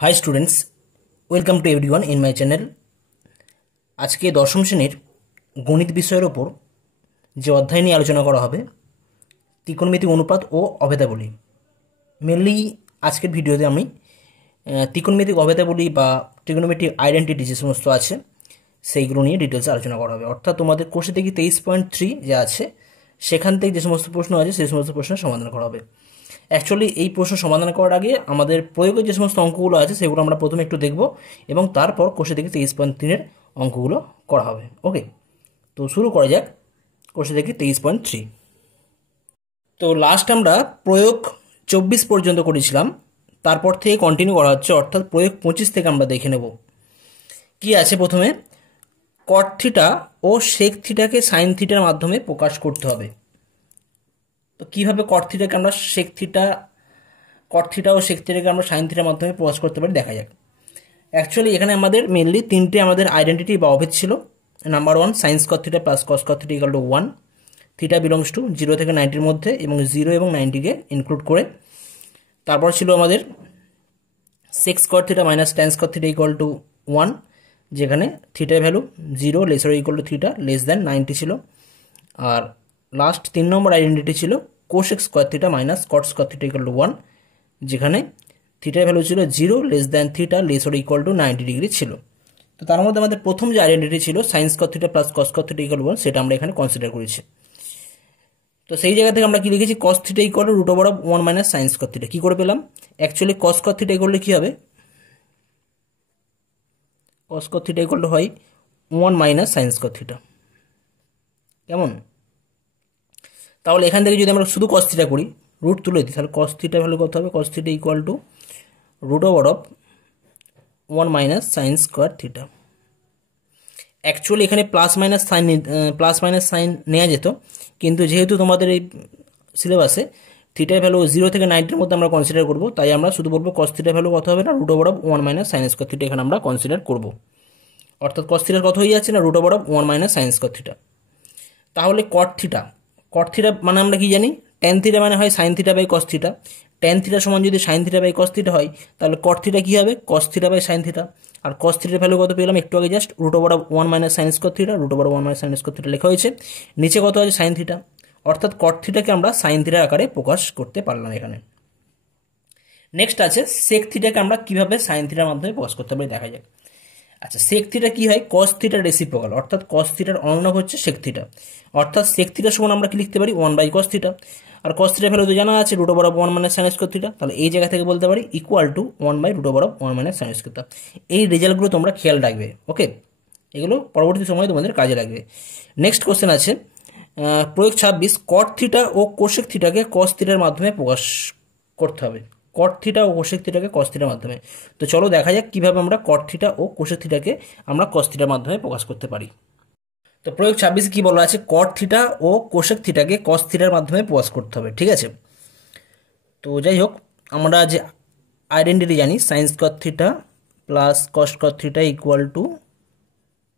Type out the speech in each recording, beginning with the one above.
High students, welcome to everyone in my channel. আজকে দশম শ্রেণীর গণিত বিষয়ের ওপর যে অধ্যায় নিয়ে আলোচনা করা হবে, ত্রিকোণমিতিক অনুপাত ও অভেদাবলী। মেনলি আজকের ভিডিওতে আমি ত্রিকোণমিতিক অভেদাবলী বা ট্রিগোনোমেট্রিক আইডেন্টিটি যে সমস্ত আছে সেইগুলো নিয়ে ডিটেলসে আলোচনা করা হবে। অর্থাৎ তোমাদের কোর্সে থেকে 23.3 যে আছে সেখান থেকে যে সমস্ত প্রশ্ন আছে সেই সমস্ত প্রশ্নের সমাধান করা হবে। অ্যাকচুয়ালি এই প্রশ্ন সমাধান করার আগে আমাদের প্রয়োগের যে সমস্ত অঙ্কগুলো আছে সেগুলো আমরা প্রথমে একটু দেখব এবং তারপর কোর্সে থেকে 23.3 অঙ্কগুলো করা হবে। ওকে, তো শুরু করা যাক কোর্সে থেকে 23.3। তো লাস্ট আমরা প্রয়োগ 24 পর্যন্ত করেছিলাম, তারপর থেকে কন্টিনিউ করা হচ্ছে, অর্থাৎ প্রয়োগ 25 থেকে আমরা দেখে নেব কি আছে। প্রথমে কট থিটা ও সেক থিটাকে সাইন থিটার মাধ্যমে প্রকাশ করতে হবে। তো কীভাবে কট থিটাকে আমরা সেক থিটা ও সেক থিটাকে আমরা সাইন থিটার মাধ্যমে প্রকাশ করতে পারি দেখা যাক। অ্যাকচুয়ালি এখানে আমাদের মেনলি তিনটে আমাদের আইডেন্টিটি বা অভেদ ছিল। Number 1 sign square theta plus cos square theta equal to 1, theta belongs to 0 থেকে 90 মধ্যে এবং 0 এবং 90কে ইনক্লুড করে। তারপর ছিল আমাদের sec square theta minus tan square theta equal to 1, যেখানে থিটার value 0 lesser equal to theta less than 90 ছিল। আর লাস্ট 3 নম্বর আইডেন্টিটি ছিল cosec square theta minus cot square theta equal to 1, যেখানে থিটার ভ্যালু ছিল 0 less than theta lesser equal to 90 degree ছিল। তো তার মধ্যে আমাদের প্রথম যে আইডেন্টিটি ছিল sine square theta plus cos square theta equal to 1, সেটা আমরা এখানে কনসিডার করেছি। তো সেই জায়গা থেকে আমরা কি লিখেছি, cos theta equal to root over of 1 minus sine square theta. কি করে পেলাম? Actually cos square theta equal to কি হবে, cos square theta equal to হয় 1 মাইনাস সাইন স্কয়ার থিটা। কেমন? তাহলে এখান থেকে যদি আমরা শুধু কস থিটা করি, রুট তুলে দিই, তাহলে কস থিটা ভ্যালু কত হবে? Cos theta equal to root over of 1 minus sine square theta. Actually এখানে প্লাস মাইনাস সাইন নেওয়া যেত, কিন্তু যেহেতু তোমাদের এই সিলেবাসে থিটার ভ্যালু 0 থেকে 90-এর মধ্যে আমরা কনসিডার করব, তাই আমরা শুধু বলবো কস থিটার ভ্যালু কত হবে না, root over of 1 minus sine square theta এখানে আমরা কনসিডার করব। অর্থাৎ কস থিটার কত হয়ে যাচ্ছে না, root over of 1 minus sine square theta. তাহলে কট থিটা মানে আমরা কি জানি, ট্যান থিটা মানে হয় sine theta by cos theta. Tan theta সমান যদি sine theta by cos theta হয়, তাহলে কট থিটা কি হবে, cos theta by sine theta. আর কস থিটার ভ্যালু কত পেলাম একটু আগে, just root over of 1 minus sine square theta, root over 1 minus sine square theta লেখা হয়েছে, নিচে কত আছে সাইন থিটা। অর্থাৎ কট থিটাকে আমরা সাইন থিটার আকারে প্রকাশ করতে পারলাম এখানে। নেক্সট আছে সেক থিটাকে আমরা কিভাবে সাইন থিটার মাধ্যমে প্রকাশ করতে পারি দেখা যাক। আচ্ছা, সেক থিটা কি হয়, কস থিটার রেসিপ্রোকাল, অর্থাৎ কস থিটার অনুনায়ক হচ্ছে সেক থিটা। অর্থাৎ সেক থিটার সমান আমরা কি লিখতে পারি, 1 বাই কস থিটা। আর কস থিটার ভ্যালু তো জানা আছে root over of 1 minus sine square theta, তাহলে এই জায়গা থেকে বলতে পারি equal to 1 by root over of 1 minus sine square theta. এই রেজাল্টগুলো তোমরা খেয়াল রাখবে, ওকে, এগুলো পরবর্তী সময়ে তোমাদের কাজে লাগবে। নেক্সট কোশ্চেন আছে প্রয়োগ 26, কট থিটা ও কোসেক থিটাকে কস থিটার মাধ্যমে প্রকাশ করতে হবে। কট থিটা ও কোসেক থিটাকে কস থিটার মাধ্যমে। তো চলো দেখা যাক কিভাবে আমরা কট থিটা ও কোসেক থিটাকে আমরা কস থিটার মাধ্যমে প্রকাশ করতে পারি। তো প্রয়োগ 26 কি বলা আছে, কট থিটা ও কোসেক থিটাকে কস থিটার মাধ্যমে প্রকাশ করতে হবে, ঠিক আছে। তো যাই হোক, আমরা যে আইডেন্টিটি জানি sign square theta plus cos square theta equal to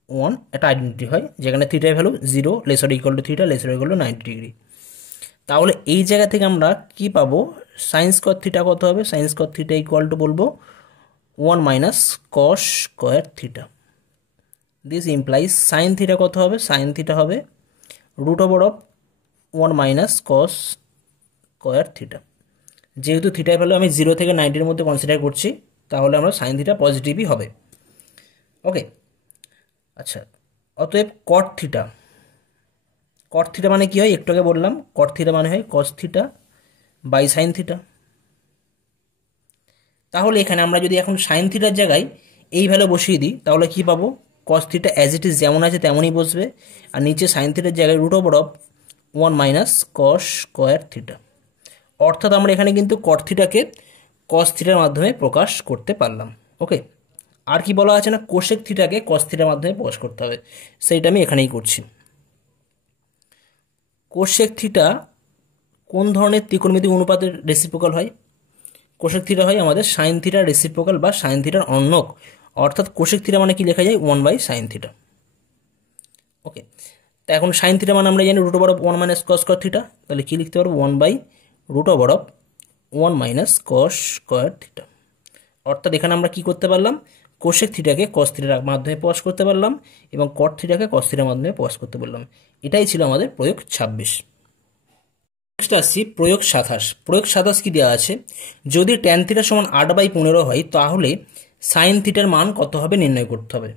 1, একটা আইডেন্টিটি হয় যেখানে থিটার value 0 lesser equal to theta lesser equal to 90 degree. তাহলে এই জায়গা থেকে আমরা কি পাবো, সাইন স্কয়ার থিটা কত হবে, sine square theta equal to বলবো 1 minus cos square theta. This implies sine theta কত হবে, সাইন থিটা হবে root over of 1 minus cos square theta. যেহেতু থিটার ভ্যালু আমি 0 থেকে 90-এর মধ্যে কনসিডার করছি, তাহলে আমরা সাইন থিটা পজিটিভই হবে, ওকে। আচ্ছা, অতএব কট থিটা মানে কি হয়, একটু আগে বললাম কট থিটা মানে হয় cos theta by sine theta. তাহলে এখানে আমরা যদি এখন সাইন থিটার জায়গায় এই ভ্যালু বসিয়ে দিই, তাহলে কি পাবো, cos theta as it is যেমন আছে তেমনই বসবে, আর নিচে সাইন থিটার জায়গায় root over of 1 minus cos square theta. অর্থাৎ আমরা এখানে কিন্তু কট থিটাকে কস থিটার মাধ্যমে প্রকাশ করতে পারলাম, ওকে। আর কি বলা আছে না, কোসেক থিটাকে কস থিটার মাধ্যমে প্রকাশ করতে হবে, সেইটা আমি এখানেই করছি। কোসেক থিটা কোন ধরনের ত্রিকোণমিতিক অনুপাতের রেসিপ্রোকাল হয়? কোসেক থিটা হয় আমাদের সাইন থিটার রেসিপ্রোকাল বা সাইন থিটার অনুনায়ক। অর্থাৎ কোসেক থিটা মানে কি লেখা যায়, 1 বাই সাইন থিটা, ওকে। তা এখন সাইন থিটা মানে আমরা জানি root over of 1 minus cos square theta, তাহলে কি লিখতে পারবো, 1 by root over of 1 minus cos square theta. অর্থাৎ এখানে আমরা কি করতে পারলাম, কোসেক থিটাকে কস থিটার মাধ্যমে প্রকাশ করতে পারলাম এবং কট থিটাকে কস থিটার মাধ্যমে প্রকাশ করতে পারলাম। এটাই ছিল আমাদের প্রয়োগ 26। নেক্সট আসছি প্রয়োগ 27। প্রয়োগ 27 কি দেওয়া আছে, যদি ট্যান থিটা সমান 8/15 হয় তাহলে সাইন থিটার মান কত হবে নির্ণয় করতে হবে।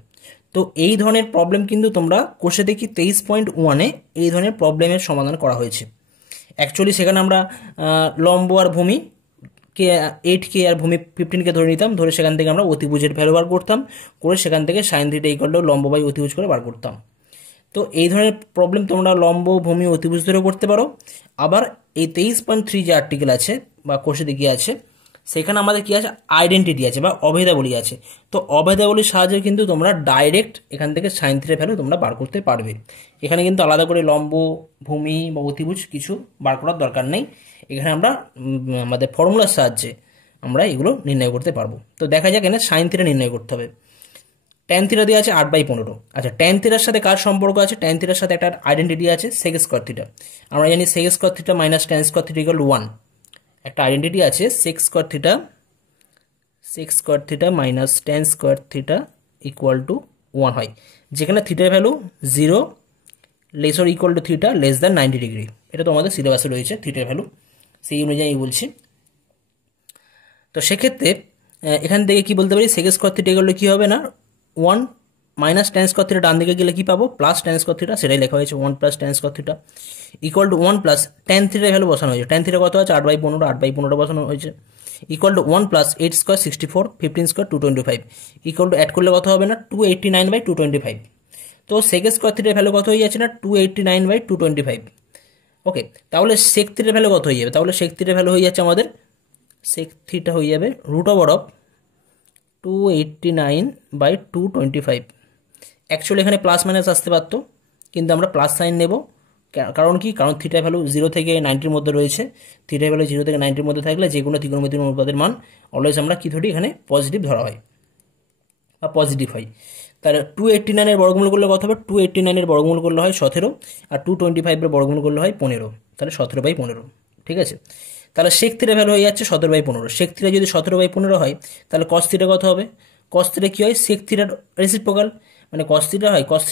তো এই ধরনের প্রবলেম কিন্তু তোমরা কোষে দেখি 23.1-এ এই ধরনের প্রবলেমের সমাধান করা হয়েছে। অ্যাকচুয়ালি সেখানে আমরা লম্ব আর ভূমি কে 8 কে আর ভূমি 15 কে ধরে নিতাম, ধরে সেখান থেকে আমরা অতিভুজের ভ্যালু বার করতাম, করে সেখান থেকে সাইন থিটা ইকুয়াল টু লম্ব বাই অতিভুজ করে বার করতাম। তো এই ধরনের প্রবলেম তোমরা লম্ব ভূমি অতিভুজ ধরে করতে পারো। আবার এই 23.3 যে আর্টিকেল আছে বা কোষে দিকে আছে, সেখানে আমাদের কি আছে, আইডেন্টিটি আছে বা অভেদাবলী আছে। তো অভেদাবলীর সাহায্যে কিন্তু তোমরা ডাইরেক্ট এখান থেকে সাইন থিটার ভ্যালু তোমরা বার করতে পারবে। এখানে কিন্তু আলাদা করে লম্ব ভূমি বা অতিভুজ কিছু বার করার দরকার নেই, এখানে আমরা আমাদের ফর্মুলার সাহায্যে আমরা এগুলো নির্ণয় করতে পারবো। তো দেখা যাক এখানে সাইন থিটা নির্ণয় করতে হবে। ট্যান থিটা দেওয়া আছে 8/15। আচ্ছা, ট্যান থিটার সাথে কার সম্পর্ক আছে, ট্যান থিটার সাথে একটা আইডেন্টিটি আছে সেক স্কয়ার থিটা। আমরা জানি sec square theta minus tan square theta equal 1। একটা আইডেন্টিটি আছে sec square theta minus tan square theta equal to 1 হয়, যেখানে থিটার value 0 less or equal to theta less than 90 degree. এটা তো আমাদের সিলেবাসে রয়েছে থিটার ভ্যালু, সেই অনুযায়ী বলছি। তো সেক্ষেত্রে এখান থেকে কি বলতে পারি, sec square theta equal to কী হবে না 1 মাইনাস ট্যান স্কয়ার থিটা, ডান দিকে গেলে কি পাবো, প্লাস ট্যান স্কয়ার থিটা, সেটাই লেখা হয়েছে 1 plus tan square theta equal to 1 plus tan থিটার ভ্যালু বসানো হয়েছে। ট্যান থিটা কত আছে 8/15, 8/15 বসানো হয়েছে equal to 1 plus 8 square 64, 15 square 225 equal to add করলে কত হবে না 289/225। তো সেক স্কয়ার থিটার ভ্যালু কত হয়ে যাচ্ছে না 289/225। ওকে, তাহলে সেক থিটার ভ্যালু কত হয়ে যাবে, তাহলে সেক থিটার ভ্যালু হয়ে যাচ্ছে আমাদের, সেক থিটা হয়ে যাবে √অফ 289/225। অ্যাকচুয়ালি এখানে প্লাস মাইনাস আসতে পারতো, কিন্তু আমরা প্লাস সাইন নেব। কারণ কি, কারণ থিটার ভ্যালু 0 থেকে 90-র মধ্যে রয়েছে। থিটার ভ্যালু 0 থেকে 90-র মধ্যে থাকলে যে কোনো ত্রিকোণমিতিক অনুপাতের মান অলওয়েজ আমরা কি ধরি, এখানে পজিটিভ ধরা হয় বা পজিটিভ হয়। তাহলে 289-এর বর্গমূল করলে কত হবে, 289-এর বর্গমূল করলে হয় 17, আর 225-এর বর্গমূল করলে হয় 15, তাহলে 17/15। ঠিক আছে, তাহলে সেক থিটার ভ্যালু হয়ে যাচ্ছে 17/15। সেক থিটা যদি 17/15 হয় তাহলে কস থিটা কত হবে, কস থিটা কী হয়, সেক থিটার রেসিপ্রোকাল, মানে কস থিটা হয়, কস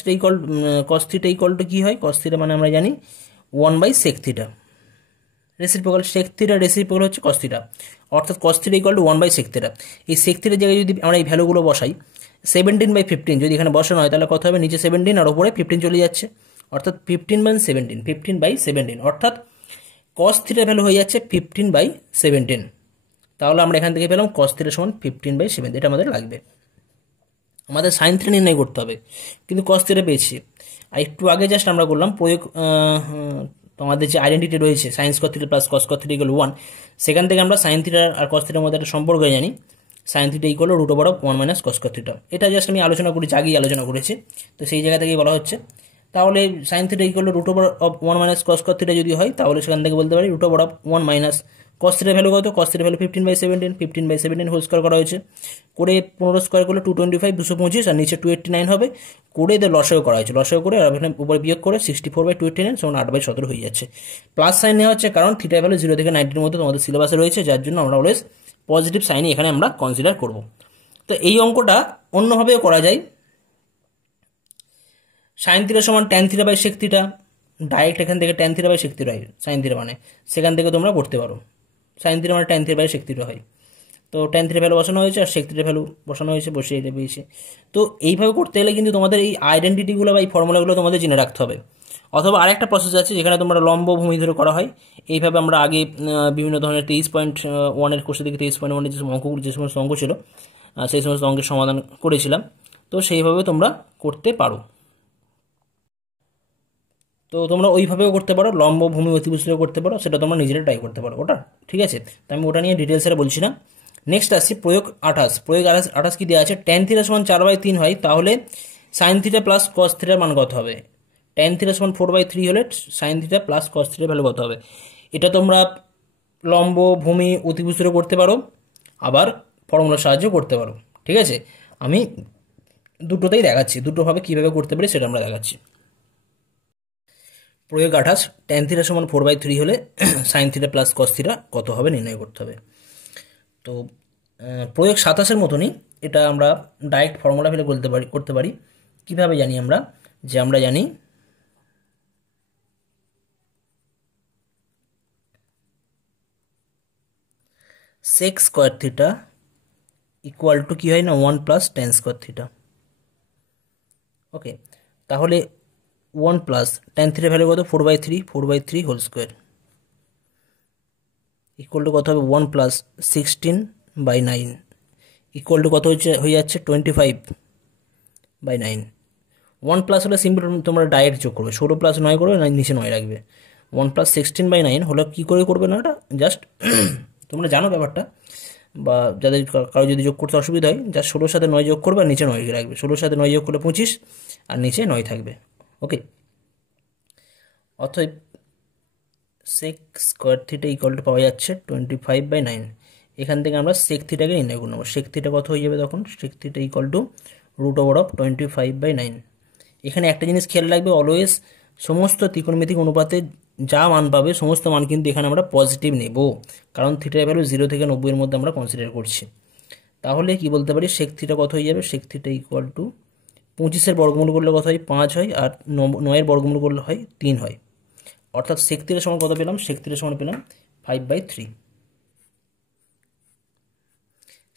থিটা ইকুয়াল টু কী হয়, কস থিটা মানে আমরা জানি 1/sec theta. Reciprocal sec theta reciprocal হচ্ছে কস থিটা, অর্থাৎ cos theta equal to 1/sec theta. এই সেক থিটার জায়গায় যদি আমরা এই ভ্যালুগুলো বসাই 17/15 যদি এখানে বসানো হয় তাহলে কত হবে, নিচে 17 আর ওপরে 15 চলে যাচ্ছে, অর্থাৎ 15/17, অর্থাৎ কস থিটার ভ্যালু হয়ে যাচ্ছে 15/17। তাহলে আমরা এখান থেকে পেলাম কস থিটা সমান 15/17, এটা আমাদের লাগবে। আমাদের সাইন থিটা নির্ণয় করতে হবে, কিন্তু কস থিটা পেয়েছি। আর একটু আগে জাস্ট আমরা করলাম প্রয়োগ, তোমাদের যে আইডেন্টিটি রয়েছে sign square theta plus cos square theta equal 1, সেখান থেকে আমরা সাইন থিটা আর কস থিটার মধ্যে একটা সম্পর্ক জানি, sign theta equal √of 1 minus cos square theta. এটা জাস্ট আমি আলোচনা করেছি, আগেই আলোচনা করেছি, তো সেই জায়গা থেকেই বলা হচ্ছে। তাহলে sign theta equal √of 1 minus cos square theta যদি হয় তাহলে সেখান থেকে বলতে পারি √অফ 1 মাইনাস কস থিটার ভ্যালু কত, কস থিটার ভ্যালু 15/17 হোল স্কয়ার করা হয়েছে, করে 15 স্কয়ার করলে 225, 225 আর নিচে 289 হবে, করে এদের লসাগু করা হয়েছে, লসাগু করে আর এখানে উপরে বিয়োগ করে 64/289 সমান 8/17 হয়ে যাচ্ছে। প্লাস সাইন নেওয়া হচ্ছে কারণ থিটার ভ্যালু 0 থেকে 90-র মধ্যে তোমাদের সিলেবাসে রয়েছে, যার জন্য আমরা অলওয়েজ পজিটিভ সাইন এখানে আমরা কনসিডার করব। তো এই অঙ্কটা অন্যভাবেও করা যায়, সাইন থিটা সমান tan theta by sec theta, direct এখান থেকে tan theta by sec theta হয়, সাইন থিটা মানে সেখান থেকে তোমরা করতে পারো, সাইন থিটা মানে tan theta by sec theta হয়। তো ট্যান থিটার ভ্যালু বসানো হয়েছে আর সেক থিটার ভ্যালু বসানো হয়েছে, বসিয়ে এটা পেয়েছে। তো এইভাবে করতে গেলে কিন্তু তোমাদের এই আইডেন্টিটিগুলো বা এই ফর্মুলাগুলো তোমাদের জেনে রাখতে হবে। অথবা আরেকটা প্রসেস আছে যেখানে তোমরা লম্ব ভূমি ধরে করা হয়, এইভাবে আমরা আগে বিভিন্ন ধরনের 23.1-এর কোর্সে থেকে 23.1-এর যে সমস্ত অঙ্ক ছিল সেই সমস্ত অঙ্কের সমাধান করেছিলাম। তো সেইভাবে তোমরা করতে পারো। তো তোমরা ওইভাবেও করতে পারো, লম্ব ভূমি অতিভুজও করতে পারো, সেটা তোমরা নিজেরা ট্রাই করতে পারো ওটা, ঠিক আছে। তো আমি ওটা নিয়ে ডিটেলসে বলছি না। নেক্সট আসছি প্রয়োগ 28। প্রয়োগ 28 কি দেওয়া আছে, ট্যান থিটা সমান 4/3 হয় তাহলে সাইন থিটা প্লাস কস থিটার মান কত হবে। ট্যান থিটা সমান 4/3 হলে সাইন থিটা প্লাস কস থিটার ভ্যালু কত হবে। এটা তোমরা লম্ব ভূমি অতিভুজও করতে পারো, আবার ফর্মুলার সাহায্য করতে পারো, ঠিক আছে। আমি দুটোতেই দেখাচ্ছি, দুটোভাবে কীভাবে করতে পারি সেটা আমরা দেখাচ্ছি। প্রয়োগ 28, ট্যান থিটা সমান 4/3 হলে sign theta plus cos theta কত হবে নির্ণয় করতে হবে। তো প্রয়োগ 27-এর মতনই এটা আমরা ডাইরেক্ট ফর্মুলা ফেলে করতে পারি। কিভাবে জানি আমরা, যে আমরা জানি sec square theta equal to কী হয় না 1 plus tan square theta. Okay, তাহলে 1 প্লাস টেন থিটা ভ্যালু কত 4/3 হোল স্কোয়ার ইকুয়াল টু কত হবে 1 প্লাস 16/9 ইকুয়াল টু কত হয়ে যাচ্ছে 25/9। 1 প্লাস হলে সিম্পল তোমরা ডাইরেক্ট যোগ করবে, 16 প্লাস 9 করবে, নিচে 9 রাখবে। 1 প্লাস 16/9 হলো কী করে করবে না, এটা জাস্ট তোমরা জানো ব্যাপারটা, বা যাদের কারো যদি যোগ করতে অসুবিধা হয়, যা 16-র সাথে 9 যোগ করবে আর নিচে 9 রাখবে। 16-র সাথে 9 যোগ করলে 25 আর নিচে 9 থাকবে। ওকে, অতএব sec square theta equal to পাওয়া যাচ্ছে 25/9। এখান থেকে আমরা সেক থিটাকে নির্ণয় করে নেবো। সেক থিটা কত হয়ে যাবে তখন, সেক থিটা ইকুয়াল টু √25/9। এখানে একটা জিনিস খেয়াল রাখবে, অলওয়েজ সমস্ত ত্রিকোণমিতিক অনুপাতে যা মান পাবে সমস্ত মান কিন্তু এখানে আমরা পজিটিভ নেব, কারণ থিটার ভ্যালু 0 থেকে 90-এর মধ্যে আমরা কনসিডার করছি। তাহলে কি বলতে পারি, সেক থিটা কত হয়ে যাবে, সেক থিটা ইকুয়াল টু 25-এর বর্গমূল করলে কত হয় 5 হয়, আর 9-এর বর্গমূল করলে হয় 3 হয়। অর্থাৎ সেক থিটার সমান কত পেলাম, সেক থিটার সমান পেলাম 5/3।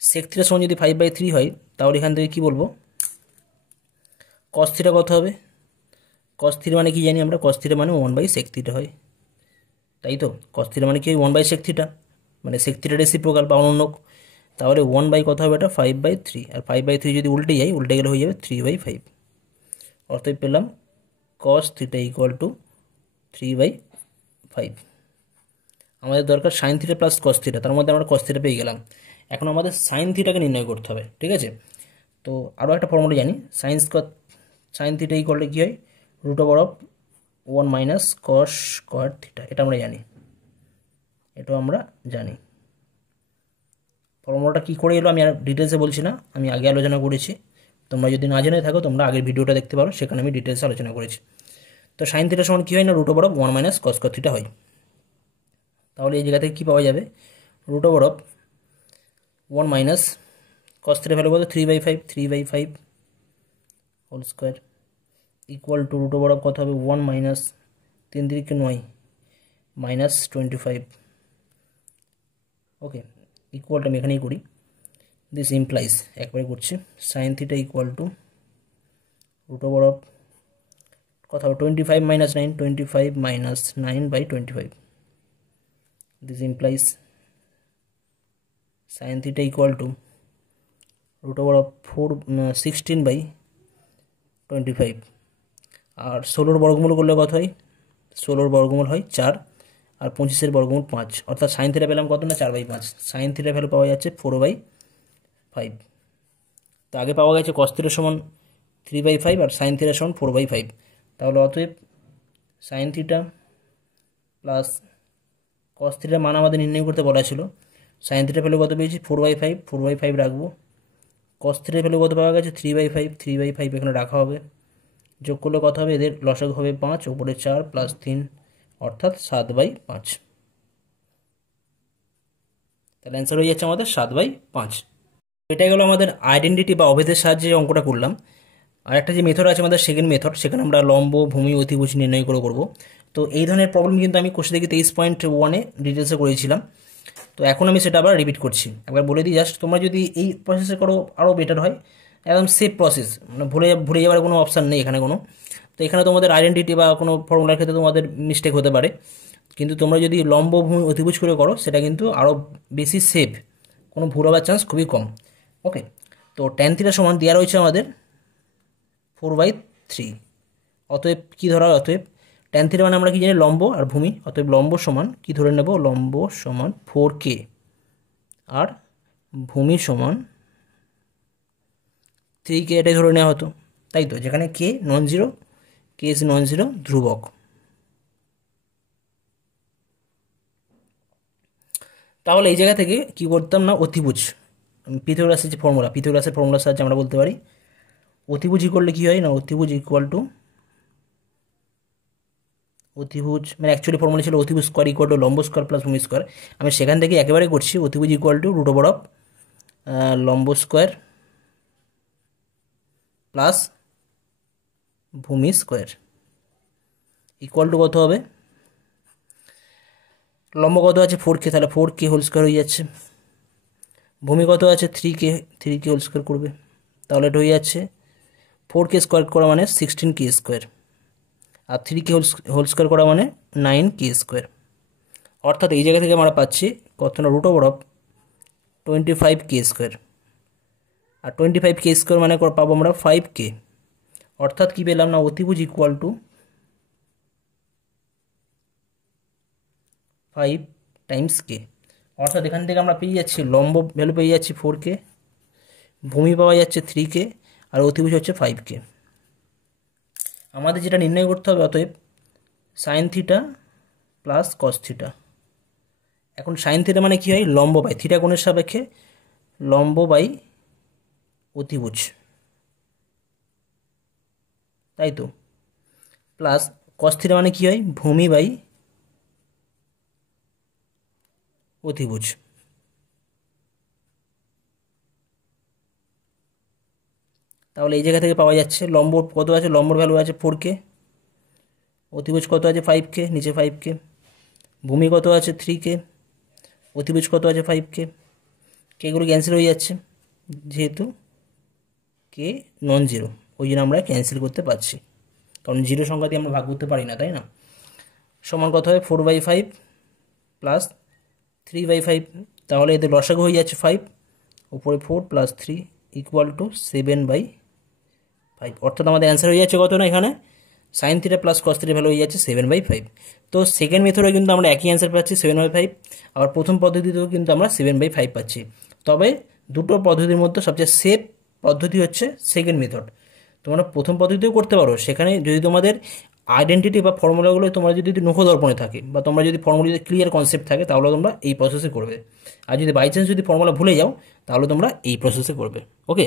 সেক থিটার সমান যদি 5/3 হয়, তাহলে এখান থেকে কি বলবো, কস থিটা কত হবে, কস থিটা মানে কি জানি আমরা, কস থিটা মানে 1/sec থিটা হয়, তাই তো। কস থিটা মানে কি 1/sec থিটা, মানে sec থিটা রেসিপ্রোকাল বা অনন্যক। তাহলে 1 বাই কত হবে, এটা 5/3, আর 5/3 যদি উল্টে যাই, উল্টে গেলে হয়ে যাবে 3/5। অর্থাৎ পেলাম কস থিটা ইকুয়াল টু 3/5। আমাদের দরকার sign theta plus cos theta, তার মধ্যে আমরা কস থিটা পেয়ে গেলাম। এখন আমাদের সাইন থিটাকে নির্ণয় করতে হবে, ঠিক আছে। তো আরও একটা ফর্মুলা জানি, সাইন থিটা ইকুয়াল টু কী হয়, √1 মাইনাস কস স্কোয়ার থিটা। এটা আমরা জানি, এটাও আমরা জানি। ফর্মুলাটা কী করে এলো আমি আর ডিটেলসে বলছি না, আমি আগে আলোচনা করেছি। তোমরা যদি না জেনে থাকো তোমরা আগের ভিডিওটা দেখতে পারো, সেখানে আমি ডিটেলসে আলোচনা করেছি। তো সাইন থিটার সমান কী হয় না √1 মাইনাস কস স্কোয়ার থিটা হয়। তাহলে এই জায়গা থেকে কী পাওয়া যাবে, √1 মাইনাস কস থিটা ভ্যালু কত 3/5 হোল স্কোয়ার ইকুয়াল টু √1 কত হবে 1 মাইনাস 3 3 9 মাইনাস 25। ওকে, ইকুয়ালটা আমি এখানেই করি। দিস ইমপ্লাইজ, একবারে করছি, সাইন থিটা ইকুয়াল টু √1 কত হবে 25 minus 9, 25 minus 9/25। This implies sine theta equal two √16/25। আর 16-র বর্গমূল করলে কত হয়, 16-র বর্গমূল হয় 4, আর 25-এর বর্গমূল 5। অর্থাৎ সাইন থিটা পেলাম কত না 4/5। সাইন থিটা ভ্যালু পাওয়া যাচ্ছে 4/5। তো আগে পাওয়া গেছে কস থিটা সমান 3/5 আর সাইন থিটা সমান 4/5। তাহলে অতএব সাইন থিটা প্লাস কস থিটার মান আমাদের নির্ণয় করতে বলা ছিল। সাইন থিটা ভ্যালু কত পেয়েছি 4/5 রাখবো। কস থিটার ভ্যালু কত পাওয়া গেছে 3/5 এখানে রাখা হবে। যোগ করলে কত হবে, এদের লসাগু হবে 5, উপরে 4 প্লাস 3 অর্থাৎ 7/5। তাহলে অ্যান্সার হয়ে যাচ্ছে আমাদের 7/5। এটা গেলো আমাদের আইডেন্টিটি বা অভেদের সাহায্যে অঙ্কটা করলাম। আর একটা যে মেথড আছে আমাদের সেকেন্ড মেথড, সেখানে আমরা লম্ব, ভূমি, অতিভুজ নির্ণয় করবো। তো এই ধরনের প্রবলেম কিন্তু আমি কোর্স থেকে 23.1-এ ডিটেলসে করেছিলাম। তো এখন আমি সেটা আবার রিপিট করছি, একবার বলে দিই জাস্ট, তোমরা যদি এই প্রসেসে করো আরও বেটার হয়, একদম সেফ প্রসেস, মানে ভুলে যাওয়ার কোনো অপশান নেই এখানে কোনো। তো এখানে তোমাদের আইডেন্টিটি বা কোনো ফর্মুলার ক্ষেত্রে তোমাদের মিস্টেক হতে পারে, কিন্তু তোমরা যদি লম্ব, ভূমি, অতিভুজ করে করো সেটা কিন্তু আরও বেশি সেফ, কোনো ভুল হওয়ার চান্স খুবই কম। ওকে, তো ট্যান থিটা সমান দেওয়া রয়েছে আমাদের 4/3। অতএব কী ধরা হয়, অতএব ট্যান থিটা মানে আমরা কি জানি লম্ব আর ভূমি, অতএব লম্ব সমান কি ধরে নেব, লম্ব সমান 4K আর ভূমি সমান 3K, এটাই ধরে নেওয়া হতো, তাই তো, যেখানে K non zero, K is non zero, ধ্রুবক। তাহলে এই জায়গা থেকে কি করতাম না, অতিভুজ, পিথাগোরাসের যে ফর্মুলা, পিথাগোরাসের ফর্মুলার সাহায্যে আমরা বলতে পারি অতিভুজ করলে কী হয় না, অতিভুজ ইকুয়াল টু অতিভুজ মানে অ্যাকচুয়ালি ফর্মুলা ছিল অতিভুজ স্কোয়ার ইকুয়াল টু লম্ব স্কোয়ার প্লাস ভূমি স্কোয়ার। আমি সেখান থেকে একেবারে করছি অতিভুজ ইকুয়াল টু √1 লম্ব স্কোয়ার প্লাস ভূমি স্কোয়ার ইকুয়াল টু কত হবে, লম্ব কত আছে 4k, তাহলে 4k হোল স্কোয়ার হয়ে যাচ্ছে, ভূমি কত আছে 3k হোল স্কোয়ার করবে, তাহলে এটা হয়ে যাচ্ছে 4k স্কোয়ার করা মানে 16k স্কোয়ার, আর 3k হোল স্কোয়ার করা মানে 9k স্কোয়ার। অর্থাৎ এই জায়গা থেকে আমরা পাচ্ছি কত না root over of 25k square, আর 25k স্কোয়ার মানে পাবো আমরা 5k। অর্থাৎ কি পেলাম না অতিভুজ ইকুয়াল টু 5 টাইমস k। অর্থাৎ এখান থেকে আমরা পেয়ে যাচ্ছি লম্ব ভ্যালু পেয়ে যাচ্ছি 4k, ভূমি পাওয়া যাচ্ছে 3k, আর অতিভুজ হচ্ছে 5k। আমাদের যেটা নির্ণয় করতে হবে অতএব sign theta plus cos theta. এখন সাইন থিটা মানে কি হয়, লম্ব বাই থিটা কোণের সাপেক্ষে লম্ব বাই অতিভুজ, তাই তো, প্লাস কস থিটা মানে কি হয়, ভূমি বাই অতিভুজ। তাহলে এই জায়গা থেকে পাওয়া যাচ্ছে লম্ব কত আছে, লম্বর ভ্যালু আছে 4k, অতিভুজ কত আছে 5k, নিচে 5k, ভূমি কত আছে 3k, অতিভুজ কত আছে 5k, কেগুলো ক্যান্সেল হয়ে যাচ্ছে যেহেতু কে নন জিরো, ওই জন্য আমরা ক্যান্সেল করতে পারছি, কারণ জিরো সংখ্যা দিয়ে আমরা ভাগ করতে পারি না, তাই না। সমান কত হয় 4/5 প্লাস 3/5, তাহলে এদের লসাগু হয়ে যাচ্ছে 5, উপরে 4 প্লাস 3 ইকুয়াল টু 7/5। অর্থাৎ আমাদের অ্যান্সার হয়ে যাচ্ছে কত না এখানে sign theta plus cos theta value হয়ে যাচ্ছে 7/5। তো সেকেন্ড মেথডে কিন্তু আমরা একই অ্যান্সার পাচ্ছি 7/5, আবার প্রথম পদ্ধতিতেও কিন্তু আমরা 7/5 পাচ্ছি। তবে দুটো পদ্ধতির মধ্যে সবচেয়ে সেফ পদ্ধতি হচ্ছে সেকেন্ড মেথড। তোমরা প্রথম পদ্ধতিতেও করতে পারো, সেখানে যদি তোমাদের আইডেন্টিটি বা ফর্মুলাগুলো তোমার যদি নখদর্পণে থাকে বা তোমরা যদি ফর্মুলা ক্লিয়ার কনসেপ্ট থাকে তাহলে তোমরা এই প্রসেসে করবে, আর যদি বাই চান্স যদি ফর্মুলা ভুলে যাও তাহলে তোমরা এই প্রসেসে করবে। ওকে,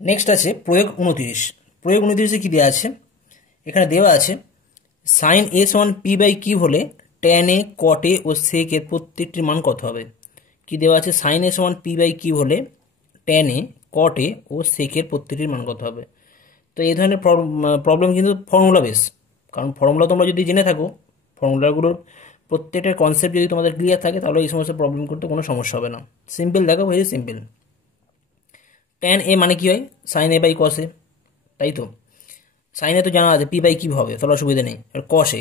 নেক্সট আছে প্রয়োগ 29। প্রয়োগ 29-এ কী দেওয়া আছে, এখানে দেওয়া আছে সাইন এ সমান পি বাই কিউ হলে ট্যান এ কট এ ও সেক এর প্রত্যেকটির মান কত হবে। কি দেওয়া আছে, সাইন এ সমান পি বাই কিউ হলে ট্যান এ কট এ ও সেক এর প্রত্যেকটির মান কত হবে। তো এই ধরনের প্রবলেম কিন্তু ফর্মুলা বেস, কারণ ফর্মুলা তোমরা যদি জেনে থাকো, ফর্মুলাগুলোর প্রত্যেকটার কনসেপ্ট যদি তোমাদের ক্লিয়ার থাকে তাহলে এই সমস্ত প্রবলেম করতে কোনো সমস্যা হবে না। সিম্পল দেখো, ভেরি সিম্পল। ট্যান এ মানে কি হয়, সাইন এ বাই কস এ, তাই তো। সাইন এ তো জানা আছে পি বাই কিউ হবে, তাহলে অসুবিধা নেই। আর কস এ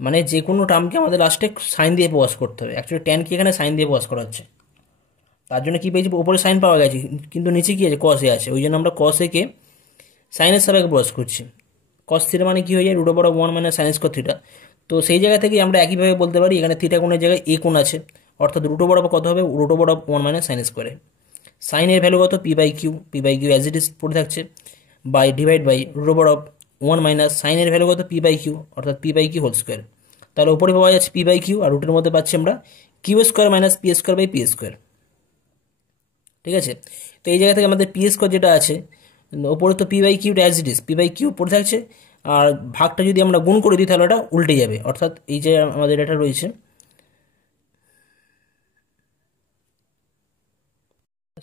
মানে যে কোনো টার্মকে আমাদের লাস্টে সাইন দিয়ে প্রকাশ করতে হবে। অ্যাকচুয়ালি ট্যান কি এখানে সাইন দিয়ে প্রকাশ করা হচ্ছে, তার জন্য কি পেয়েছি, উপরে সাইন পাওয়া গেছে কিন্তু নিচে কি আছে কস এ আছে, ওই জন্য আমরা কস এ কে সাইনের সাপেক্ষে প্রকাশ করছি। কস থিটা মানে কি হয়ে যায়, root over 1 minus sine square theta. তো সেই জায়গা থেকে আমরা একইভাবে বলতে পারি এখানে থিটা কোণের জায়গায় এ কোণ আছে, অর্থাৎ রুট ওভার কত হবে, রুট ওভার 1 মাইনাস সাইন স্কোয়ারে। সাইনের ভ্যালু কত, P by Q as it is পড়ে থাকছে, by divide by root over 1 minus সাইনের ভ্যালু কত, পি বাই কিউ, অর্থাৎ P by Q whole square. তাহলে উপরে পাওয়া যাচ্ছে পি বাই কিউ, আর রুটের মধ্যে পাচ্ছি আমরা Q square minus P square by P square. ঠিক আছে, তো এই জায়গা থেকে আমাদের পি স্কোয়ার যেটা আছে, ওপরে তো P by Q as it is, P by Q পড়ে থাকছে, আর ভাগটা যদি আমরা গুণ করে দিই তাহলে এটা উল্টে যাবে। অর্থাৎ এই যে আমাদের এটা রয়েছে,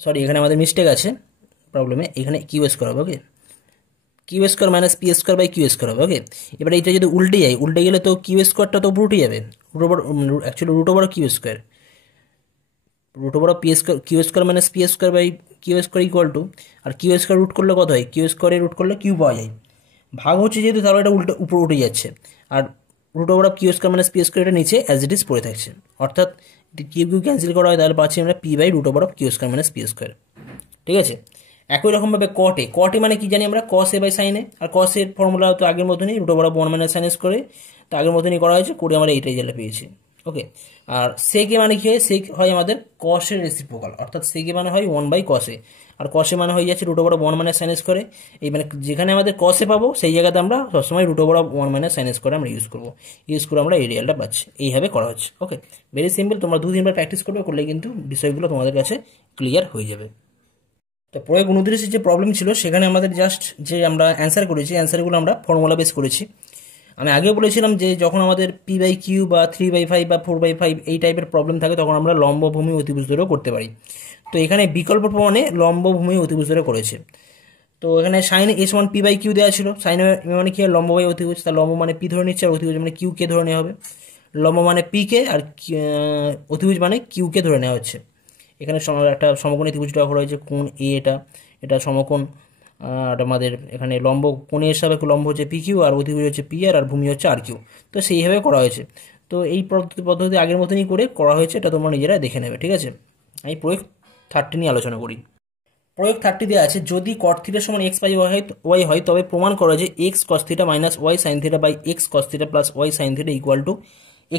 সরি এখানে আমাদের মিস্টেক আছে প্রবলেমে, এখানে কিউ স্কোয়ার হবে। Okay, Q square minus P square by Q square হবে। ওকে, এবার এইটা যদি উল্টে যায়, উল্টে গেলে তো কিউ স্কোয়ারটা তো উল্টে যাবে, root over actually root over Q square, root over P square Q square minus P square by Q square equal to, আর কিউ স্কোয়ার রুট করলে কত হয়, কিউ স্কোয়ারে রুট করলে কিউ পাওয়া যায়, ভাগ হচ্ছে যেহেতু তাহলে এটা উল্টে উপরে উঠে যাচ্ছে, আর root over of Q square minus P square এটা নিচে অ্যাজ ইট ইজ পড়ে থাকছে। অর্থাৎ কিউ কিউ ক্যান্সেল করা হয়, তাহলে পাচ্ছি আমরা P by root over of Q square minus P square. ঠিক আছে, একই রকমভাবে কটে, কটে মানে কি জানি আমরা, কস এ বাই সাইন এ, আর কস এর ফর্মুলা তো আগের মতনই root over of 1 minus sine S করে, তো আগের মতনই করা হয়েছে, করে আমরা এইটাই জেলে পেয়েছি। ওকে, আর সেকে মানে কি হয়, সেক হয় আমাদের কসের রেসিপ্রোকাল, অর্থাৎ সেকে মানে হয় 1 বাই কসে, আর কসে মানে হয়ে যাচ্ছে root over of 1 minus sine S করে। এই মানে যেখানে আমাদের কসে পাবো সেই জায়গাতে আমরা সবসময় root over of 1 minus sine S করে আমরা ইউজ করে আমরা এই রিয়ালটা পাচ্ছি, এইভাবে করা হচ্ছে। ওকে, ভেরি সিম্পল, তোমরা 2-3 বার প্র্যাকটিস করবে, করলে কিন্তু বিষয়গুলো তোমাদের কাছে ক্লিয়ার হয়ে যাবে। তো প্রয়োগ 29 যে প্রবলেম ছিল সেখানে আমাদের জাস্ট যে আমরা অ্যান্সার করেছি, অ্যান্সারগুলো আমরা ফর্মুলা বেস করেছি। আমি আগে বলেছিলাম যে যখন আমাদের p/q বা 3/5 বা 4/5 এই টাইপের প্রবলেম থাকে তখন আমরা লম্বভূমি অতিভুজ ধরেও করতে পারি। তো এখানে বিকল্প প্রমাণে লম্বভূমি অতিভুজ ধরে করেছে। তো এখানে সাইন এস ওয়ান p/q দেওয়া ছিল, সাইন মানে কি লম্ব বাই অতিভুজ, তার লম্ব মানে p ধরে নিচ্ছে আর অতিভুজ মানে q কে ধরে নেওয়া হবে। লম্ব মানে p কে আর অতিভুজ মানে q কে ধরে নেওয়া হচ্ছে। এখানে একটা সমকোণী ত্রিভুজ দেওয়া হয়েছে, কোণ এ, এটা সমকোণ। আর আমাদের এখানে লম্ব কোণের সাপেক্ষে লম্ব হচ্ছে PQ আর অতিভুজ হচ্ছে PR আর ভূমি হচ্ছে RQ। তো সেইভাবে করা হয়েছে। তো এই পদ্ধতি আগের মতনই করে করা হয়েছে, এটা তোমরা নিজেরা দেখে নেবে, ঠিক আছে। আমি প্রয়োগ 30 নিয়ে আলোচনা করি। প্রয়োগ 30 দেওয়া আছে, যদি cot থিটা সমান x/y হয় তবে প্রমাণ করো যে x cos theta minus y sin theta by x cos থিটা plus y sin theta equal to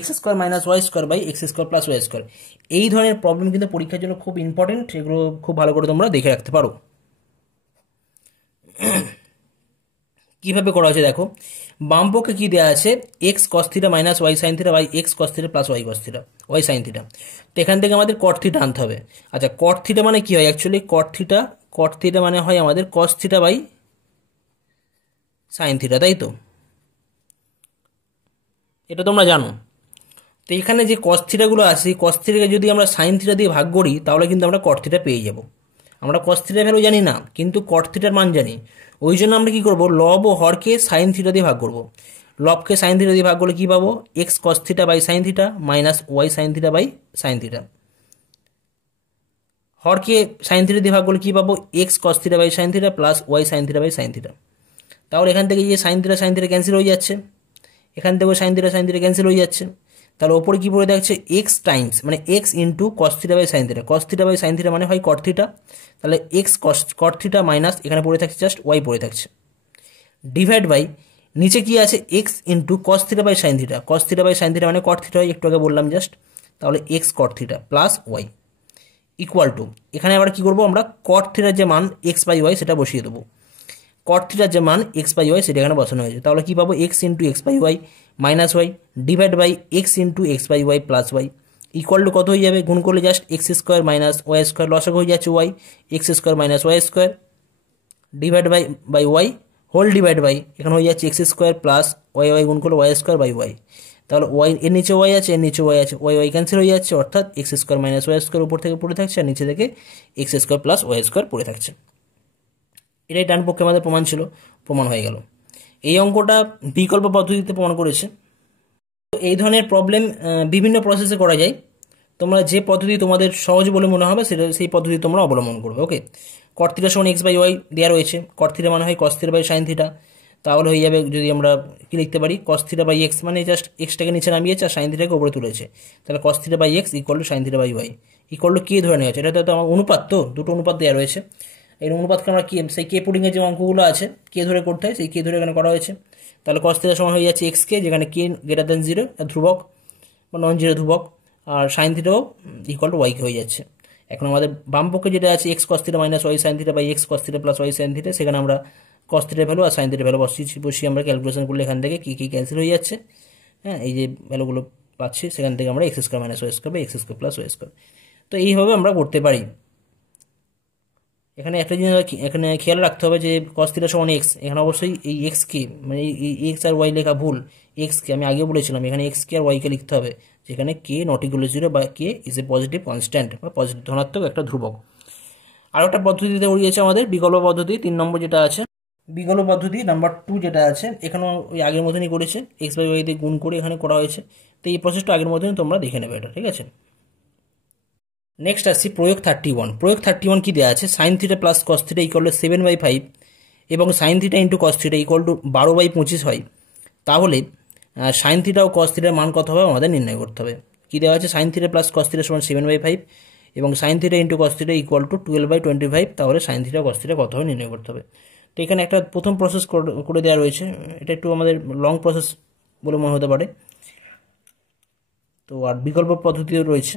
x square minus Y square by x square plus Y square. এই ধরনের প্রবলেম কিন্তু পরীক্ষার জন্য খুব ইম্পর্টেন্ট, এগুলো খুব ভালো করে তোমরা দেখে রাখতে পারো। কিভাবে করা হয়েছে দেখো, বাম পক্ষে কি দেওয়া আছে, x cos theta minus Y sine theta by x cos theta plus Y cos theta Y sine theta. তো এখান থেকে আমাদের কট থিটা আনতে হবে। আচ্ছা, কট থিটা মানে কি হয় অ্যাকচুয়ালি, কট থিটা মানে হয় আমাদের cos theta by sine theta, তাই তো, এটা তোমরা জানো। তো এখানে যে কস থিটাগুলো আছে, কস থিটাকে যদি আমরা সাইন থিটা দিয়ে ভাগ করি তাহলে কিন্তু আমরা কট থিটা পেয়ে যাব। আমরা কস থিটার ভ্যালু জানি না কিন্তু কট থিটার মান জানি, ওই জন্য আমরা কি করব, লব ও হরকে সাইন থিটা দিয়ে ভাগ করব। লবকে সাইন থিটা দিয়ে ভাগ করলে কি পাবো, X cos theta by sine theta minus Y sine theta by sine theta. হরকে সাইন থিটা দিয়ে ভাগ করলে কি পাবো, X cos theta by sine theta plus Y sine theta by sine theta. তাহলে এখান থেকে যে সাইন থিটা ক্যান্সেল হয়ে যাচ্ছে, এখান থেকেও সাইন থিটা ক্যান্সেল হয়ে যাচ্ছে। তাহলে ওপরে কি পড়ে থাকছে, এক্স টাইমস মানে X into cos theta by sine theta. Cos theta by sine theta মানে হয় কট থিটা, তাহলে এক্স কট থিটা মাইনাস এখানে পড়ে থাকছে জাস্ট ওয়াই পড়ে থাকছে, ডিভাইড বাই নিচে কি আছে, x into cos theta by sine theta. Cos theta by sine theta মানে কট থিটা হয়, একটু আগে বললাম জাস্ট। তাহলে x cot theta plus y equal to, এখানে আবার কি করবো আমরা, কট থিটার যে মান এক্স বাই ওয়াই সেটা বসিয়ে দেবো। কট থিটার যে মান এক্স বাই ওয়াই সেটা এখানে বসানো হয়েছে। তাহলে কি পাবো, x into x by y minus y divide by x into x by y plus y equal to কত হয়ে যাবে, গুণ করলে just x square minus Y square, লসাগু হয়ে যাচ্ছে y, x square minus Y square divide by y whole divide by এখানে হয়ে যাচ্ছে এক্স স্কোয়ার প্লাস ওয়াই গুণ করলে ওয়াই স্কোয়ার বাই ওয়াই। তাহলে ওয়াই এর নিচে ওয়াই আছে, এর নিচে ওয়াই আছে, ওয়াই ক্যান্সেল হয়ে যাচ্ছে, অর্থাৎ x square minus Y square উপর থেকে পড়ে থাকছে আর নিচে থেকে x square plus Y square পড়ে থাকছে। এটাই ডান পক্ষে আমাদের প্রমাণ ছিল, প্রমাণ হয়ে গেল। এই অঙ্কটা বিকল্প পদ্ধতিতে প্রমাণ করেছে। তো এই ধরনের প্রবলেম বিভিন্ন প্রসেসে করা যায়, তোমরা যে পদ্ধতি তোমাদের সহজ বলে মনে হবে সেই পদ্ধতি তোমরা অবলম্বন করবে। ওকে, কট থিটা সমান এক্স বাই ওয়াই দেওয়া রয়েছে, কট থিটা মানে হয় cos theta by sine theta. তাহলে হয়ে যাবে, যদি আমরা কি লিখতে পারি, কস থিটা বাই এক্স মানে জাস্ট এক্সটাকে নিচে নামিয়েছে আর সাইন থিটাকে উপরে তুলেছে, তাহলে cos theta by X equal to sine theta by Y equal to K ধরে নেওয়া হচ্ছে। এটা তো আমার অনুপাত, তো দুটো অনুপাত দেওয়া রয়েছে। এই অনুপাতকে আমরা কি সেই কে পুডিংয়ের যে অঙ্কগুলো আছে কে ধরে করতে হয় সেই কে ধরে এখানে করা হয়েছে। তাহলে কস থিটা সমান হয়ে যাচ্ছে এক্স কে, যেখানে কে গ্রেটার দেন জিরো ধ্রুবক বা নন জিরো ধ্রুবক, আর সাইন থিটাও ইকুয়াল টু ওয়াইকে হয়ে যাচ্ছে। এখন আমাদের বাম পক্ষে যেটা আছে x cos theta minus Y sine theta by x cos theta plus Y sine theta, সেখানে আমরা কস থিটার ভ্যালু আর সাইন থিটার ভ্যালু বসিয়ে আমরা ক্যালকুলেশন করলে এখান থেকে কী ক্যান্সেল হয়ে যাচ্ছে। হ্যাঁ, এই যে ভ্যালুগুলো পাচ্ছি সেখান থেকে আমরা x square minus Y square by x square plus Y square. তো এইভাবে আমরা করতে পারি। এখানে একটা জিনিস এখানে খেয়াল রাখতে হবে যে কস থিটা সমান এক্স, এখানে অবশ্যই এই এক্স কে মানে এই এক্স আর ওয়াই লেখা ভুল, এক্স কে আমি আগে বলেছিলাম এখানে এক্স কে আর ওয়াই কে লিখতে হবে, যেখানে কে নট ইকুয়াল টু জিরো বা K is a positive constant বা পজিটিভ ধনাত্মক একটা ধ্রুবক। আর একটা পদ্ধতিতে উড়িয়েছে আমাদের বিকল্প পদ্ধতি 3 নম্বর যেটা আছে, বিকল্প পদ্ধতি নাম্বার 2 যেটা আছে, এখানেও ওই আগের মতনই করেছে, এক্স বাই ওয়াই দিয়ে গুণ করে এখানে করা হয়েছে। তো এই প্রসেসটা আগের মতনই তোমরা দেখে নেবে এটা, ঠিক আছে। নেক্সট আসছি প্রয়োগ 31। প্রয়োগ 31 কি দেওয়া আছে, sign theta plus cos theta equal two 7/5 এবং sign theta into cos theta equal to 12/25 হয়, তাহলে সাইন থিটা ও কস থিটার মান কত হবে আমাদের নির্ণয় করতে হবে। কি দেওয়া আছে, sign theta plus cos theta সমান 7/5 এবং sign theta into cos theta equal to 12/25, তাহলে সাইন থিটা কস থিটা কত হবে নির্ণয় করতে হবে। তো এখানে একটা প্রথম প্রসেস করে দেওয়া রয়েছে, এটা একটু আমাদের লং প্রসেস বলে মনে হতে পারে। তো আর বিকল্প পদ্ধতিও রয়েছে।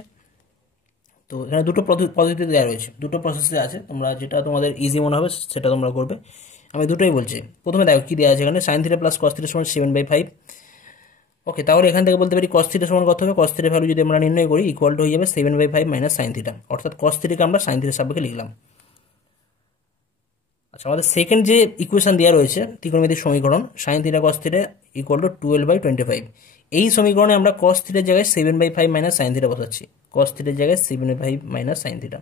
তো এখানে দুটো পদ্ধতি দেওয়া রয়েছে, দুটো প্রসেসে আছে, তোমরা যেটা তোমাদের ইজি মনে হবে সেটা তোমরা করবে। আমি দুটোই বলছি। প্রথমে দেখো কি দেওয়া আছে এখানে, sign theta plus cos theta সমান 7/5। ওকে, তাহলে এখান থেকে বলতে পারি কস থিটা সমান কত হবে, কস থিটার ভ্যালু যদি আমরা নির্ণয় করি ইকুয়াল টু হয়ে যাবে 7/5 মাইনাস সাইন থিটা, অর্থাৎ কস থিটাকে আমরা সাইন থিটার সাপেক্ষে লিখলাম। আচ্ছা, আচ্ছা, আমাদের সেকেন্ড যে ইকুয়েশন দেওয়া রয়েছে ত্রিকোণমিতিক সমীকরণ sign theta cos theta equal to 12/25, এই সমীকরণে আমরা কস থিটার জায়গায় 7/5 মাইনাস সাইন থিটা বসাচ্ছি, কস থিটার জায়গায় 7/5 মাইনাস সাইন থিটা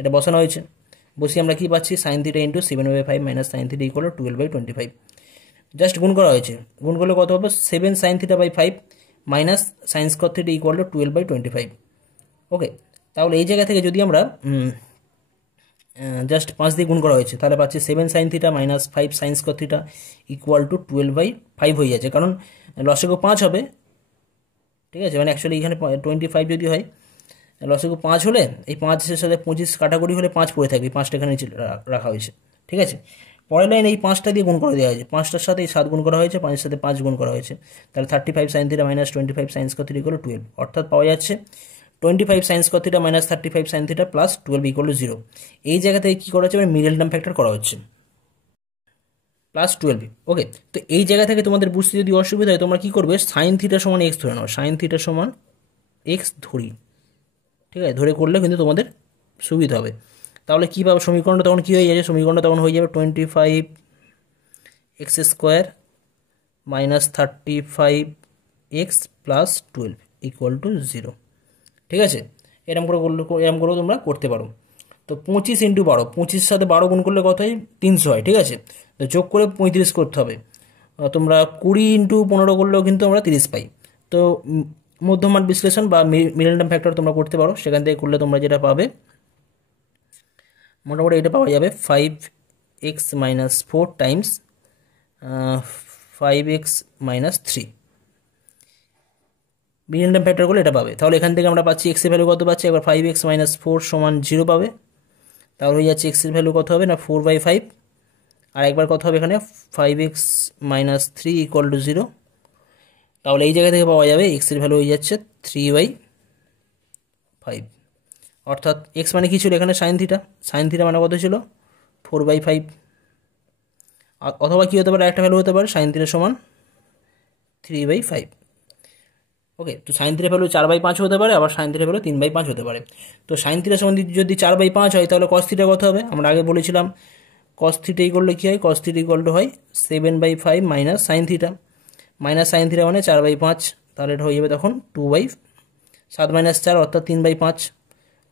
এটা বসানো হয়েছে। বসে আমরা কি পাচ্ছি, sine theta into 7/5 minus sine theta equal to 12/25, just গুণ করা হয়েছে। গুণ করলে কত হবে, 7 sine theta by 5 minus sine square theta equal to 12/25। Okay, তাহলে এই জায়গা থেকে যদি আমরা জাস্ট 5 দিয়ে গুণ করা হয়েছে, তাহলে পাচ্ছি 7 sine theta minus 5 sign square theta equal two 12/5 হয়ে যাচ্ছে, কারণ লসাগু 5 হবে। ঠিক আছে, মানে অ্যাকচুয়ালি এখানে 25 যদি হয়, লসাগু 5 হলে এই 5-এর সাথে 25 কাটাকুটি হলে 5 পড়ে থাকবে, 5টা এখানে রাখা হয়েছে। ঠিক আছে, পরের লাইন এই 5টা দিয়ে গুণ করে দেওয়া হয়েছে, 5টার সাথে এই 7 গুণ করা হয়েছে, 5-এর সাথে 5 গুণ করা হয়েছে, তাহলে 35 sign theta minus 25 sign square theta equal two 12, অর্থাৎ পাওয়া যাচ্ছে 25 sign square theta minus 35 sign theta plus 12 equal to 0। এই জায়গা থেকে কী করা হচ্ছে, মিডল টার্ম ফ্যাক্টর করা হচ্ছে প্লাস 12। ওকে, তো এই জায়গা থেকে তোমাদের বুঝতে যদি অসুবিধা হয় তোমরা কী করবে, সাইন থিটা সমান এক্স ধরে নাও, সাইন থিটা সমান এক্স ধরি। ঠিক আছে, ধরে করলে কিন্তু তোমাদের সুবিধা হবে। তাহলে কী পাবে, সমীকরণটা তখন কী হয়ে যাবে, সমীকরণটা তখন হয়ে যাবে 25 x square minus 35 x plus 12 equal to 0। ঠিক আছে, এরকম করেও তোমরা করতে পারো। তো 25 ইন্টু 12, 25 সাথে 12 গুণ করলে কত হয়, 300 হয়। ঠিক আছে, তো যোগ করে 35 করতে হবে। তোমরা 20 ইন্টু 15 করলেও কিন্তু আমরা 30 পাই। তো মধ্যমান বিশ্লেষণ বা মিডল টার্ম ফ্যাক্টর তোমরা করতে পারো, সেখান থেকে করলে তোমরা যেটা পাবে মোটামুটি এটা পাওয়া যাবে 5x minus 4 Times 5x minus 3, middle term factor করলে এটা পাবে। তাহলে এখান থেকে আমরা পাচ্ছি এক্সের ভ্যালু কত পাচ্ছি, একবার 5x মাইনাস 4 সমান 0 পাবে, তাহলে হয়ে যাচ্ছে এক্সের ভ্যালু কত হবে না 4/5, আর একবার কত হবে এখানে 5x মাইনাস 3 ইকুয়াল টু 0। তাহলে এই জায়গা থেকে পাওয়া যাবে এক্সের ভ্যালু হয়ে যাচ্ছে 3/5, অর্থাৎ এক্স মানে কী ছিল এখানে সাইন থিটা, সাইন থিটা মানে কত ছিল 4/5, অথবা কী হতে পারে একটা ভ্যালু হতে পারে সাইন থিটা সমান 3/5। ওকে, তো সাইন থিটা ভ্যালু 4/5 হতে পারে, আবার সাইন থিটা ভ্যালু 3/5 হতে পারে। তো সাইন থিটা সমান যদি 4/5 হয় তাহলে কস থিটা কত হবে, আমরা আগে বলেছিলাম কস থিটা ইকুয়াল টু কী হয়, কস থিটা ইকুয়াল টু হয় 7/5 minus sine theta, minus sine theta মানে 4/5, তাহলে এটা হয়ে যাবে তখন 2/7 মাইনাস 4 অর্থাৎ 3/5,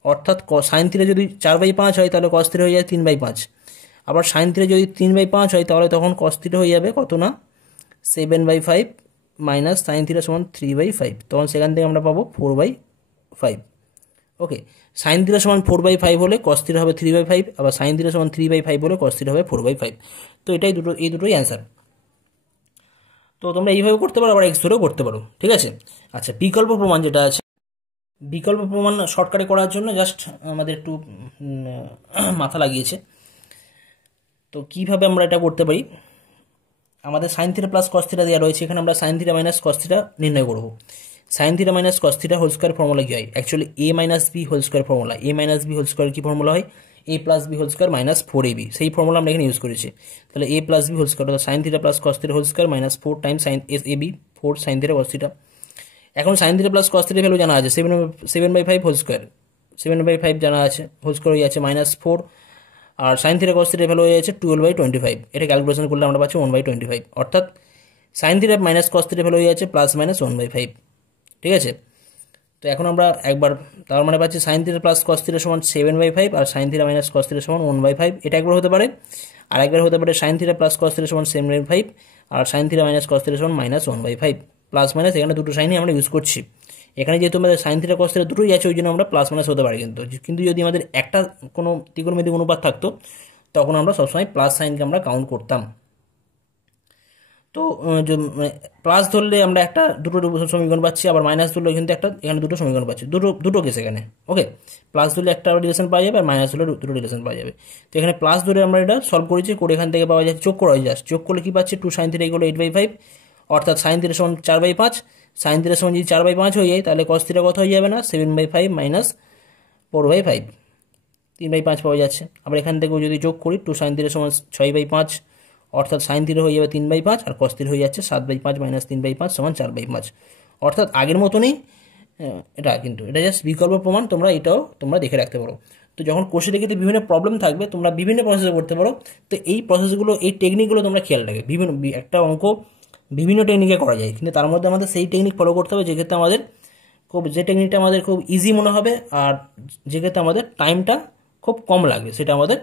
অর্থাৎ সাইন থিটা যদি 4/5 হয় তাহলে কস থিটা হয়ে যায় 3/5, আবার সাইন থিটা যদি 3/5 হয় তাহলে তখন কস থিটা হয়ে যাবে কত না 7/5 মাইনাস সাইন থিটা সমান 3/5, তখন সেখান থেকে আমরা পাবো 4/5। ওকে, সাইন থিটা সমান 4/5 হলে কস থিটা হবে 3/5, আবার সাইন থিটা সমান 3/5 হলে কস থিটা হবে 4/5। তো এই দুটোই অ্যান্সার। তো তোমরা এইভাবে করতে পারো, আবার এক্স ধরেও করতে পারো। ঠিক আছে, আচ্ছা, বিকল্প প্রমাণ যেটা আছে, বিকল্প প্রমাণ শর্টকাটে করার জন্য জাস্ট আমাদের একটু মাথা লাগিয়েছে। তো কিভাবে আমরা এটা করতে পারি, আমাদের sine theta plus cos theta দেওয়া রয়েছে, এখানে আমরা sine theta minus cos theta নির্ণয় করব। Sine theta minus cos theta whole square formula কী হয়, actually a minus B whole square formula, a minus B whole square কী ফর্মুলা হয়, a plus B whole square minus 4ab, সেই formula আমরা এখানে use করেছি। তাহলে a plus B whole square অর্থাৎ sine theta plus cos theta whole square minus 4 times sine ab, 4 sine theta cos theta. এখন sine theta plus cos theta value জানা আছে 7/5 whole square, 7/5 জানা আছে, হোল স্কোয়ার হয়ে যাচ্ছে মাইনাস 4, আর sine theta cos theta value হয়ে যাচ্ছে 12/25, এটা ক্যালকুলেশন করলে আমরা পাচ্ছি 1/25, অর্থাৎ sine theta minus cos theta value হয়ে যাচ্ছে প্লাস মাইনাস 1/5। ঠিক আছে, তো এখন আমরা একবার তার মানে পাচ্ছি sine theta plus cos theta সমান 7/5 আর sine theta minus cos theta সমান 1/5, এটা একবার হতে পারে, আর একবার হতে পারে sine theta plus cos theta সমান 7/5 আর sine theta minus cos theta সমান মাইনাস 1/5। প্লাস মাইনাস এখানে দুটো সাইনই আমরা ইউজ করছি, এখানে যেহেতু আমাদের সাইন থিটা কস থিটা দুটোই আছে ওই জন্য আমরা প্লাস মাইনাস হতে পারি, কিন্তু যদি আমাদের একটা কোনো ত্রিকোণমিতিক অনুপাত থাকতো তখন আমরা সবসময় প্লাস সাইনকে আমরা কাউন্ট করতাম। তো প্লাস ধরলে আমরা দুটো সমীকরণ পাচ্ছি, আবার মাইনাস ধরলে কিন্তু এখানে দুটো সমীকরণ পাচ্ছি, দুটো কেস এখানে। ওকে, প্লাস ধরলে একটা রিলেশন পাওয়া যাবে আর মাইনাস ধরলে দুটো রিলেশন পাওয়া যাবে। তো এখানে প্লাস ধরে আমরা এটা সলভ করেছি, করে এখান থেকে পাওয়া যাচ্ছে যোগ করা হয়, জাস্ট যোগ করলে কি পাচ্ছি 2 সাইন থিটা ইকুয়াল 8/5, অর্থাৎ সাইন থিটা সমান 4/5, সাইন থিটা সমান যদি 4/5 হয়ে যায় তাহলে কস থিটা কত হয়ে যাবে না 7/5 মাইনাস 4/5, 3/5 পাওয়া যাচ্ছে। আবার এখান থেকেও যদি যোগ করি 2 সাইন থিটা সমান 6/5, অর্থাৎ সাইন থিটা হয়ে যাবে 3/5 আর কস থিটা হয়ে যাচ্ছে 7/5 মাইনাস 3/5 সমান 4/5, অর্থাৎ আগের মতনই এটা, কিন্তু এটা জাস্ট বিকল্প প্রমাণ, এটাও তোমরা দেখে রাখতে পারো। তো যখন কোষে দেখিতে বিভিন্ন প্রবলেম থাকবে তোমরা বিভিন্ন প্রসেসে করতে পারো। তো এই প্রসেসগুলো, এই টেকনিকগুলো তোমরা খেয়াল রাখবে। একটা অঙ্ক বিভিন্ন টেকনিকে করা যায়, কিন্তু তার মধ্যে আমাদের সেই টেকনিক ফলো করতে হবে যেক্ষেত্রে আমাদের যে টেকনিকটা আমাদের খুব ইজি মনে হবে আর যেক্ষেত্রে আমাদের টাইমটা খুব কম লাগবে, সেটা আমাদের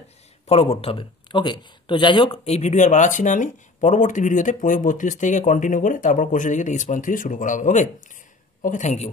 ফলো করতে হবে। ওকে, তো যাই হোক, এই ভিডিও আর বাড়াচ্ছি না আমি। পরবর্তী ভিডিওতে প্রয়োগ 32 থেকে কন্টিনিউ করে তারপর কোষে দেখিতে 23.3 শুরু করা হবে। ওকে, থ্যাংক ইউ।